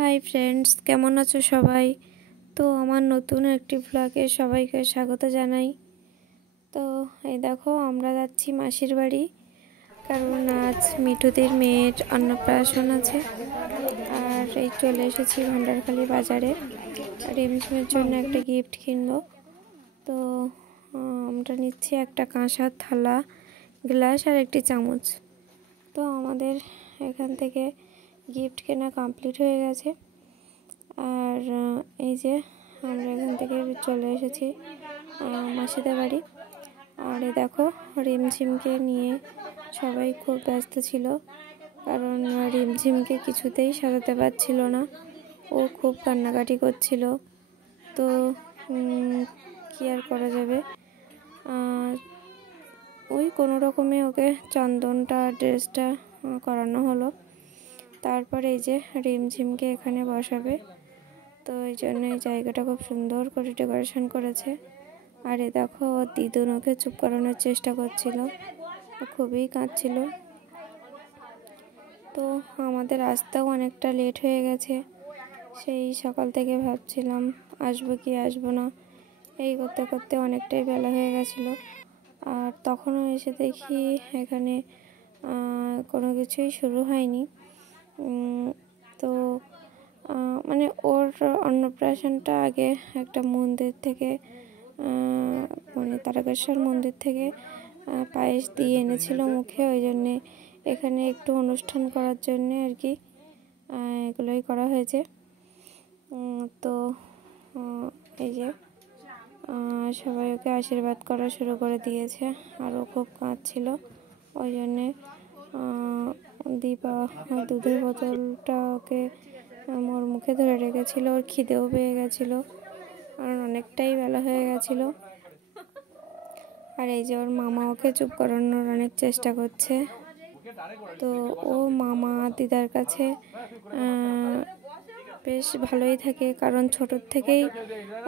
Hi friends, কেমন আছো সবাই? তো আমার নতুন একটি ব্লগে সবাইকে স্বাগত জানাই। তো এই দেখো, আমরা যাচ্ছি মাসির বাড়ি, কারণ আজ মিঠুদির মেয়ের অন্নপ্রাশন আছে। আর এই চলে এসেছি ভান্ডারখালি বাজারে রিমঝিমের জন্য একটা গিফট কিনবো। তো আমরা নিচ্ছি একটা কাঁসার থালা, গ্লাস আর একটি চামচ। তো আমাদের এখান থেকে গিফট কেনা কমপ্লিট হয়ে গেছে। আর এই যে আমরা এখান থেকে চলে এসেছি মাসিদের বাড়ি। আর এই দেখো, রিমঝিমকে নিয়ে সবাই খুব ব্যস্ত ছিল, কারণ রিমঝিমকে কিছুতেই সাজাতে পারছিল না। ও খুব কান্নাকাটি করছিল। তো কি আর করা যাবে, ওই কোনো রকমে ওকে চন্দনটা ড্রেসটা করানো হলো। তারপরে এই যে রিমঝিমকে এখানে বসাবে, তো এই জন্য এই জায়গাটা খুব সুন্দর করে ডেকোরেশন করেছে। আর এ দেখো, ওর দিদুন ওকে চুপ করানোর চেষ্টা করছিল, ও খুবই কাঁদছিল। তো আমাদের আসতেও অনেকটা লেট হয়ে গেছে। সেই সকাল থেকে ভাবছিলাম আসবো কি আসবো না, এই করতে করতে অনেকটাই বেলা হয়ে গেছিলো। আর তখনও এসে দেখি এখানে কোনো কিছুই শুরু হয়নি। তো মানে ওর অন্নপ্রাশনটা আগে একটা মন্দির থেকে, মানে তারকেশ্বর মন্দির থেকে পায়েস দিয়ে এনেছিল মুখে, ওই জন্যে এখানে একটু অনুষ্ঠান করার জন্যে আর কি এগুলোই করা হয়েছে। তো এই যে সবাই ওকে আশীর্বাদ করা শুরু করে দিয়েছে, আর ও খুব কাঁদছিল। ওই জন্যে দীপা দুধের বোতলটা ওকে ওর মুখে ধরে রেখেছিল। ওর খিদেও পেয়ে গেছিলো, কারণ অনেকটাই বেলা হয়ে গেছিলো। আর এই যে ওর মামা ওকে চুপ করানোর অনেক চেষ্টা করছে। তো ও মামা দিদার কাছে বেশ ভালোই থাকে, কারণ ছোটোর থেকেই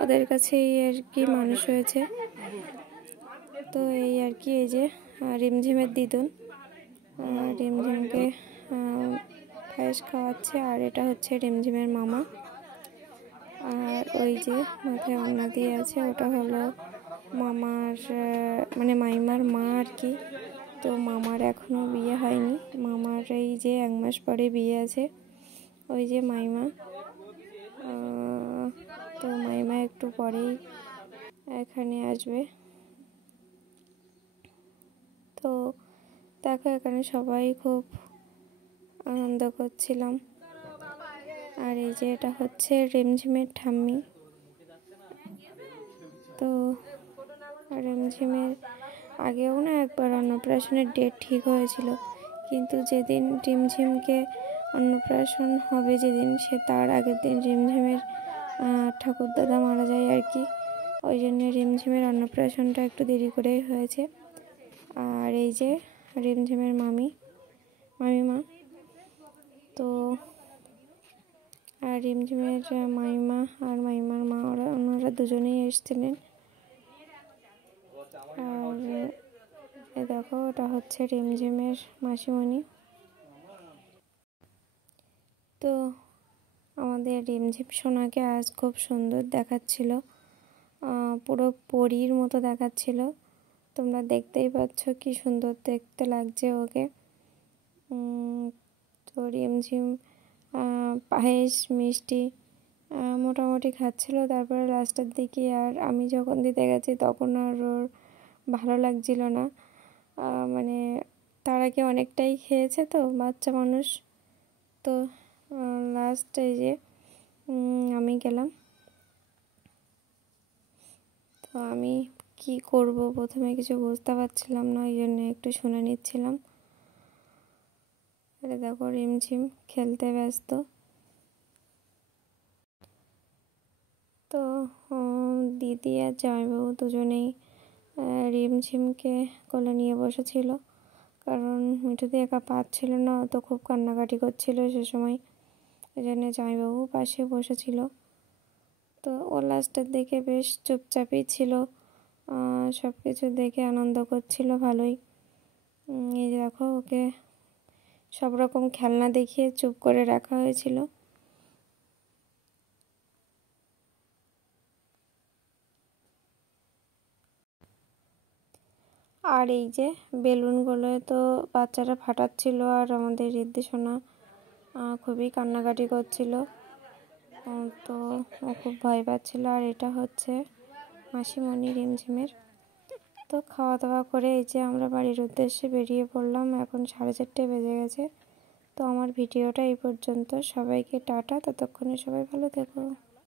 ওদের কাছেই আর কি মানুষ হয়েছে। তো এই আর কি, এই যে রিমঝিমের দিদুন রিমঝিমকে পায়েস খাওয়াচ্ছে, আর এটা হচ্ছে রিমঝিমের মামা। আর ওই যে মাথায় ওড়না দিয়ে আছে, ওটা হলো মামার মানে মাইমার মা আর কি। তো মামার এখনও বিয়ে হয়নি, মামার এই যে 1 মাস পরে বিয়ে আছে। ওই যে মাইমা, তো মাইমা একটু পরেই এখানে আসবে। তো দেখো, এখানে সবাই খুব আনন্দ করছিলাম। আর এই যে এটা হচ্ছে রিমঝিমের ঠাম্মি। তো রিমঝিমের আগেও না একবার অন্নপ্রাশনের ডেট ঠিক হয়েছিল, কিন্তু যেদিন রিমঝিমকে অন্নপ্রাশন হবে যেদিন, সে তার আগের দিন রিমঝিমের ঠাকুরদাদা মারা যায় আর কি। ওই জন্য রিমঝিমের অন্নপ্রাশনটা একটু দেরি করেই হয়েছে। আর এই যে রিমঝিমের মামিমা, তো আর রিমঝিমের মামিমা আর মাইমার মা ওনারা দুজনেই এসেছিলেন। আর এ দেখো, ওটা হচ্ছে রিমঝিমের মাসিমণি। তো আমাদের রিমঝিম সোনাকে আজ খুব সুন্দর দেখাচ্ছিল, পুরো পরীর মতো দেখাচ্ছিল। তোমরা দেখতেই পাচ্ছ কি সুন্দর দেখতে লাগছে ওকে। তো রিমঝিম পায়েস মিষ্টি মোটামুটি খাচ্ছিল। তারপরে লাস্টের দিকে আর আমি যখন দিতে গেছি তখন আর ওর ভালো লাগছিল না, মানে তার আগে অনেকটাই খেয়েছে তো বাচ্চা মানুষ। তো লাস্ট এই যে আমি গেলাম। তো আমি কি করব প্রথমে কিছু বুঝতে পারছিলাম না, ওই জন্য একটু শুনে নিচ্ছিলাম। আরে দেখো, রিমঝিম খেলতে ব্যস্ত। তো দিদি আর জামাইবাবু দুজনেই রিমঝিমকে কোলে নিয়ে বসেছিল, কারণ মিঠুদি একা পাচ্ছিল না, তো খুব কান্নাকাটি করছিল সে সময়। ওই জন্য জামাইবাবু পাশে বসেছিল। তো ও লাস্টের দিকে বেশ চুপচাপই ছিল, সব কিছু দেখে আনন্দ করছিল ভালোই। এই দেখো, ওকে সব রকম খেলনা দেখিয়ে চুপ করে রাখা হয়েছিল। আর এই যে বেলুনগুলো তো বাচ্চারা ফাটাচ্ছিল, আর আমাদের ঋদ্ধি সোনা খুবই কান্নাকাটি করছিল, তো ও খুব ভয় পাচ্ছিল। আর এটা হচ্ছে মাসিমণি রিমঝিমের। তো খাওয়া দাওয়া করে এই যে আমরা বাড়ির উদ্দেশ্যে বেরিয়ে পড়লাম। এখন 4:30 বেজে গেছে। তো আমার ভিডিওটা এই পর্যন্ত। সবাইকে টাটা, ততক্ষণে সবাই ভালো থেকো।